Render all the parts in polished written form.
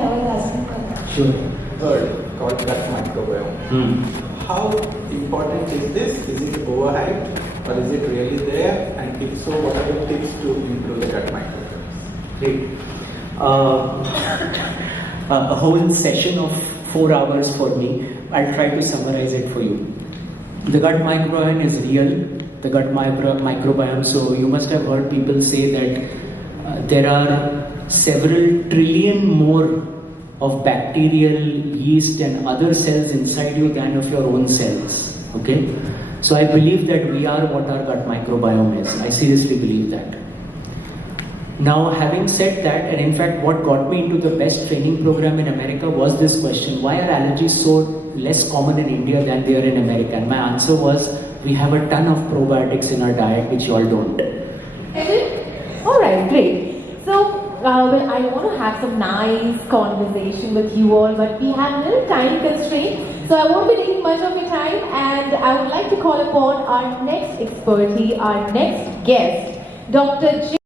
I was asking for that. Sure. Third, called gut microbiome. How important is this? Is it overhyped or is it really there? And if so, what are the tips to improve the gut microbiome? Great. A whole session of 4 hours for me. I'll try to summarize it for you. The gut microbiome is real. The gut microbiome. So you must have heard people say that there are several trillion more of bacterial, yeast and other cells inside you than of your own cells. Okay? So I believe that we are what our gut microbiome is. I seriously believe that. Now, having said that, and in fact what got me into the best training program in America was this question: why are allergies so less common in India than they are in America? And my answer was, we have a ton of probiotics in our diet which you all don't. Alright, great. So, well, I want to have some nice conversation with you all, but we have a little time constraint, so I won't be taking much of your time, and I would like to call upon our next expertise, our next guest, Dr. J.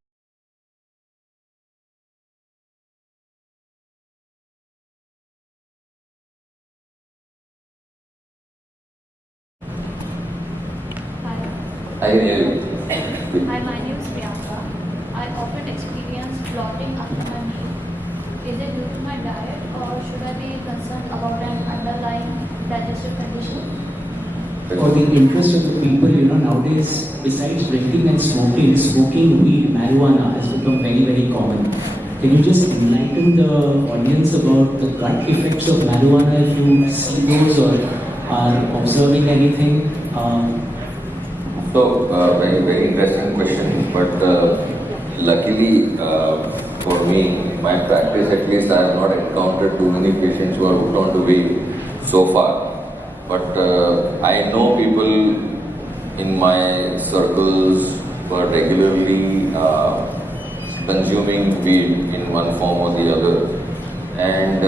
Hi, my name is Priyanka. I often experience bloating after my meal. Is it due to my diet or should I be concerned about an underlying digestive condition? For the interest of the people, nowadays, besides drinking and smoking weed, marijuana has become very, very common. Can you just enlighten the audience about the gut effects of marijuana if you see those or are observing anything? So, very, very interesting question, but luckily for me, in my practice at least, I have not encountered too many patients who are hooked on to weed so far. But I know people in my circles who are regularly consuming weed in one form or the other. And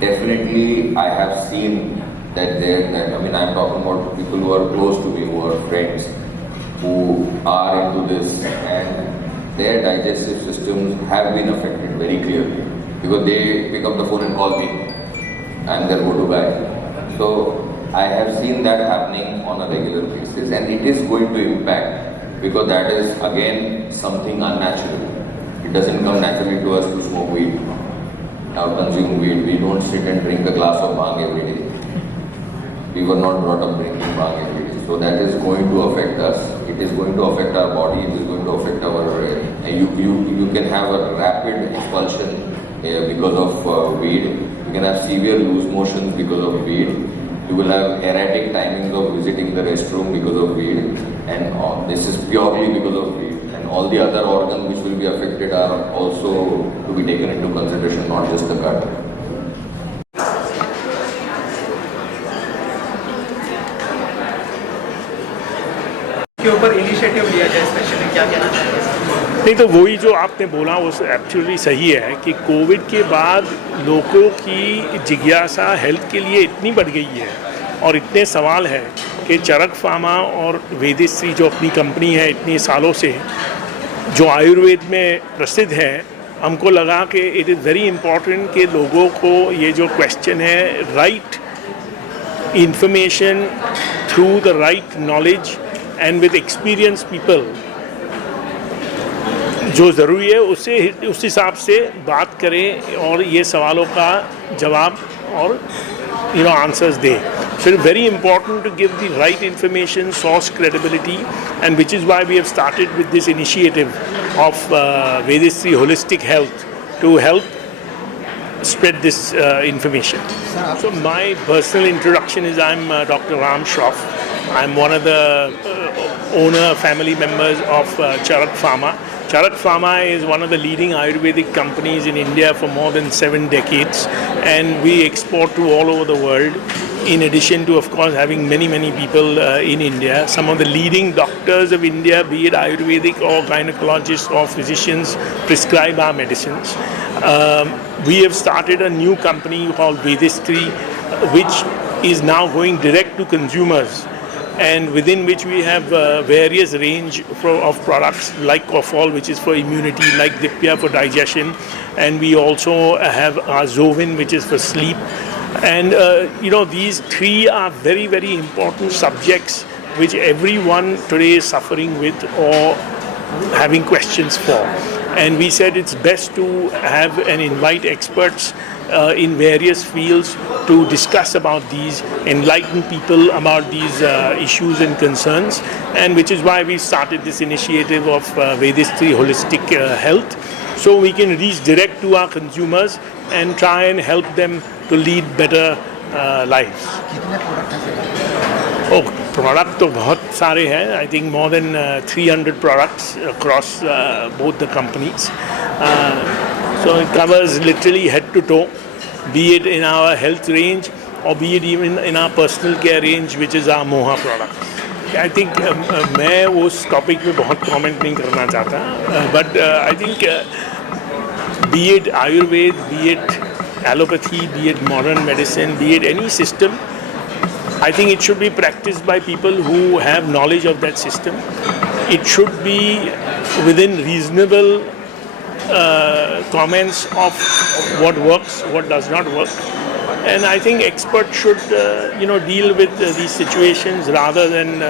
definitely I have seen that I'm talking about people who are close to me, who are friends, who are into this, and their digestive systems have been affected very clearly because they pick up the phone and call me and their go-to guy. So I have seen that happening on a regular basis, and it is going to impact because that is again something unnatural. It doesn't come naturally to us to smoke weed or consume weed. We don't sit and drink a glass of bhang every day. We were not brought up drinking bhang every day. So that is going to affect us. It is going to affect our body. It is going to affect our... You can have a rapid expulsion because of weed. You can have severe loose motions because of weed. You will have erratic timings of visiting the restroom because of weed. And this is purely because of weed. And all the other organs which will be affected are also to be taken into consideration, not just the gut. के ऊपर initiative लिया जाए, specially क्या कहना चाहिए? नहीं, तो वही जो आपने बोला वो एक्चुअली सही है कि कोविड के बाद लोगों की जिज्ञासा हेल्थ के लिए इतनी बढ़ गई है और इतने सवाल हैं कि चरक फार्मा और वेदिश्री जो अपनी कंपनी है इतने सालों से जो आयुर्वेद में प्रसिद्ध है, हमको लगा कि इट इज़ वेरी इम्पॉर्टेंट कि लोगों को ये जो क्वेश्चन है right information through the right knowledge and with experience people जो ज़रूरी है उससे उस हिसाब से बात करें और ये सवालों का जवाब और आंसर्स दें. So it's very important to give the right information, source credibility, and which is why we have started with this initiative of Vedistry Holistic Health to help spread this information. So my personal introduction is I'm Dr. Ram Shroff. I'm one of the owner family members of Charak Pharma. Charak Pharma is one of the leading Ayurvedic companies in India for more than 7 decades, and we export to all over the world. In addition to, of course, having many people in India, some of the leading doctors of India, be it Ayurvedic or gynecologists or physicians, prescribe our medicines. We have started a new company called Vedistry, which is now going direct to consumers. and within which we have various range of products like Kofol, which is for immunity, like Dipya for digestion, and we also have our Zovin, which is for sleep. And these three are very, very important subjects which everyone today is suffering with or having questions for. And we said it's best to have and invite experts in various fields to discuss about these, enlighten people about these issues and concerns, and which is why we started this initiative of Vedistri Holistic Health, so we can reach direct to our consumers and try and help them to lead better lives. Oh, product तो बहुत सारे हैं. I think more than 300 products across both the companies. So it covers literally head to toe, be it in our health range or be it even in our personal care range, which is our Moha products. I think मैं उस topic पे बहुत comment नहीं करना चाहता, but I think be it Ayurveda, be it allopathy, be it modern medicine, be it any system, I think it should be practiced by people who have knowledge of that system. It should be within reasonable comments of what works, what does not work. And I think experts should, deal with these situations rather than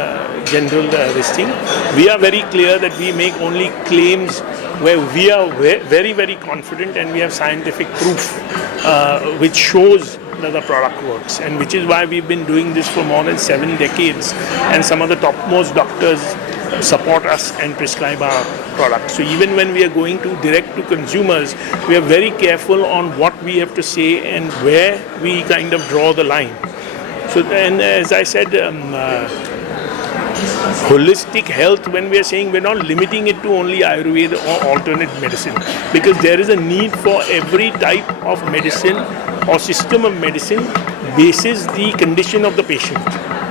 general this thing. We are very clear that we make only claims where we are very, very confident and we have scientific proof which shows that the product works, and which is why we've been doing this for more than 7 decades, and some of the topmost doctors support us and prescribe our products. So even when we are going to direct to consumers, we are very careful on what we have to say and where we kind of draw the line. So, and as I said, holistic health, when we are saying, we're not limiting it to only Ayurveda or alternate medicine, because there is a need for every type of medicine or system of medicine bases the condition of the patient.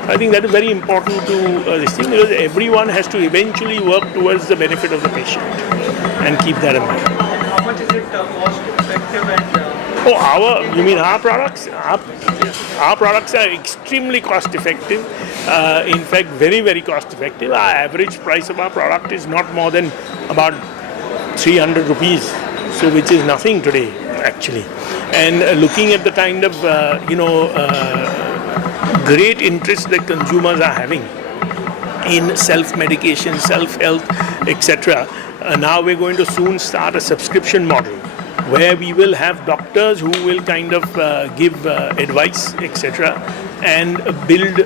I think that is very important to this thing, because everyone has to eventually work towards the benefit of the patient and keep that in mind. How much is it cost effective and You mean our products? Our products are extremely cost effective. In fact, very, very cost effective. Our average price of our product is not more than about 300 rupees, so which is nothing today actually. And looking at the kind of great interest that consumers are having in self-medication, self-health, etc. Now we're going to soon start a subscription model where we will have doctors who will kind of give advice, etc. and build,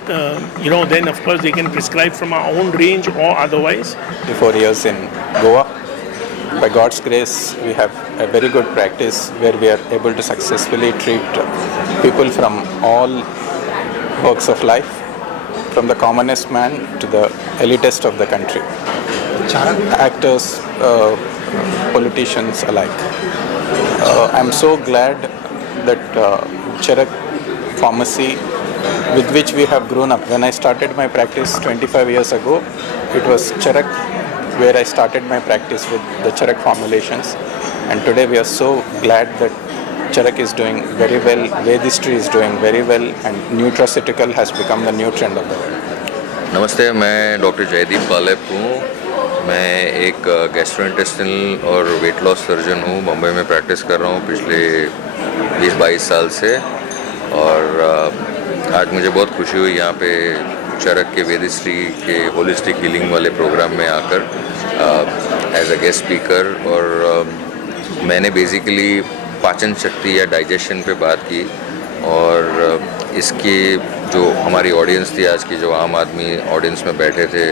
then of course they can prescribe from our own range or otherwise. 24 years in Goa. By God's grace, we have a very good practice where we are able to successfully treat people from all walks of life, from the commonest man to the elitist of the country, actors, politicians alike. I'm so glad that Charak Pharmacy, with which we have grown up. When I started my practice 25 years ago, it was Charak where I started my practice with the Charak formulations, and today we are so glad that Charak is doing very well, Vedistri is doing very well, and nutraceutical has become the new trend of the world. नमस्ते, मैं doctor Jaideep पालेप हूँ. मैं एक gastrointestinal और weight loss surgeon हूँ. मुंबई में practice कर रहा हूँ पिछले 20-22 साल से, और आज मुझे बहुत खुशी हुई यहाँ पे चरक के वेदिश्री के होलिस्टिक हीलिंग वाले प्रोग्राम में आकर एज अ गेस्ट स्पीकर. और मैंने बेसिकली पाचन शक्ति या डाइजेशन पे बात की, और इसकी जो हमारी ऑडियंस थी आज की, जो आम आदमी ऑडियंस में बैठे थे,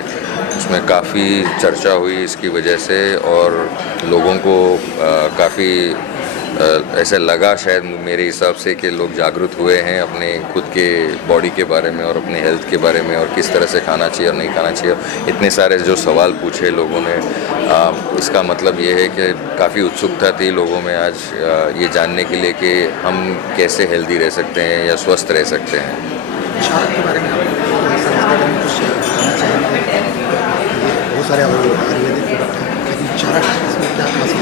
उसमें काफ़ी चर्चा हुई इसकी वजह से, और लोगों को काफ़ी ऐसे लगा शायद मेरे हिसाब से कि लोग जागरूक हुए हैं अपने खुद के बॉडी के बारे में और अपने हेल्थ के बारे में, और किस तरह से खाना चाहिए और नहीं खाना चाहिए. इतने सारे जो सवाल पूछे लोगों ने, इसका मतलब ये है कि काफ़ी उत्सुकता थी लोगों में आज ये जानने के लिए कि हम कैसे हेल्दी रह सकते हैं या स्वस्थ रह सकते हैं. के बारे में बहुत सारे आयुर्वेदिक प्रोडक्ट हैं, चरक इसमें क्या खास है?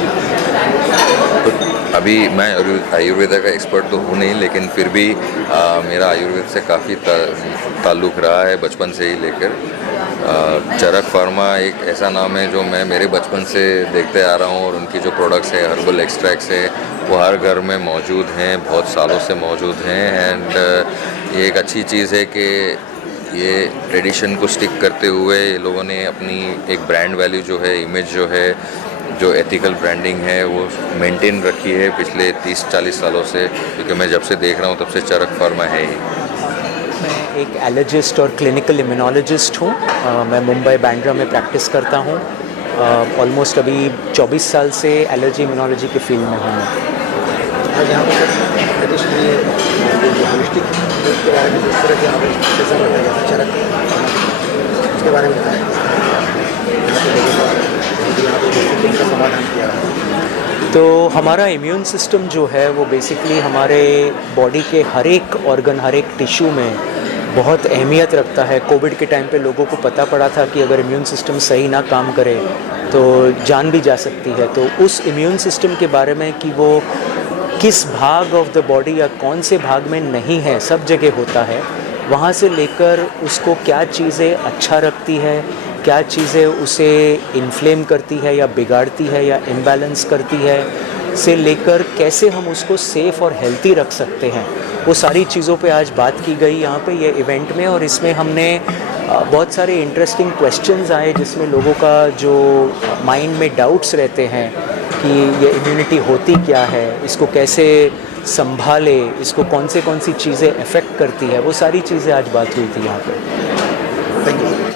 तो अभी मैं आयुर्वेदा का एक्सपर्ट तो हूँ नहीं, लेकिन फिर भी मेरा आयुर्वेद से काफ़ी ताल्लुक़ रहा है बचपन से ही लेकर। चरक फार्मा एक ऐसा नाम है जो मैं मेरे बचपन से देखते आ रहा हूँ, और उनकी जो प्रोडक्ट्स है, हर्बल एक्सट्रैक्ट्स है, वो हर घर में मौजूद हैं, बहुत सालों से मौजूद हैं। एंड ये एक अच्छी चीज़ है कि ये ट्रेडिशन को स्टिक करते हुए ये लोगों ने अपनी एक ब्रांड वैल्यू जो है, इमेज जो है, जो एथिकल ब्रांडिंग है, वो मेंटेन रखी है पिछले 30-40 सालों से, क्योंकि मैं जब से देख रहा हूँ तब से चरक फार्मा है ही। मैं एक एलर्जिस्ट और क्लिनिकल इम्यूनोलॉजिस्ट हूँ। मैं मुंबई बांद्रा में प्रैक्टिस करता हूँ। ऑलमोस्ट अभी 24 साल से एलर्जी इम्यूनोलॉजी के फील्ड में हूँ मैं। आज यहाँ पर ट्रेडिशनली जो होलिस्टिक के बारे में जिस तरह से सेशन रखा गया था चरक, उसके बारे में बताया यहाँ पे का समाधान किया है। तो हमारा इम्यून सिस्टम जो है वो बेसिकली हमारे बॉडी के हर एक ऑर्गन, हर एक टिश्यू में बहुत अहमियत रखता है। कोविड के टाइम पे लोगों को पता पड़ा था कि अगर इम्यून सिस्टम सही ना काम करे तो जान भी जा सकती है। तो उस इम्यून सिस्टम के बारे में कि वो किस भाग ऑफ द बॉडी या कौन से भाग में नहीं है, सब जगह होता है, वहाँ से लेकर उसको क्या चीज़ें अच्छा रखती है, क्या चीज़ें उसे इन्फ्लेम करती है या बिगाड़ती है या इम्बैलेंस करती है, से लेकर कैसे हम उसको सेफ़ और हेल्दी रख सकते हैं, वो सारी चीज़ों पे आज बात की गई यहाँ पे ये इवेंट में। और इसमें हमने बहुत सारे इंटरेस्टिंग क्वेश्चंस आए जिसमें लोगों का जो माइंड में डाउट्स रहते हैं कि ये इम्यूनिटी होती क्या है, इसको कैसे संभाले, इसको कौन सी चीज़ें अफेक्ट करती है, वो सारी चीज़ें आज बात हुई थी यहाँ पे।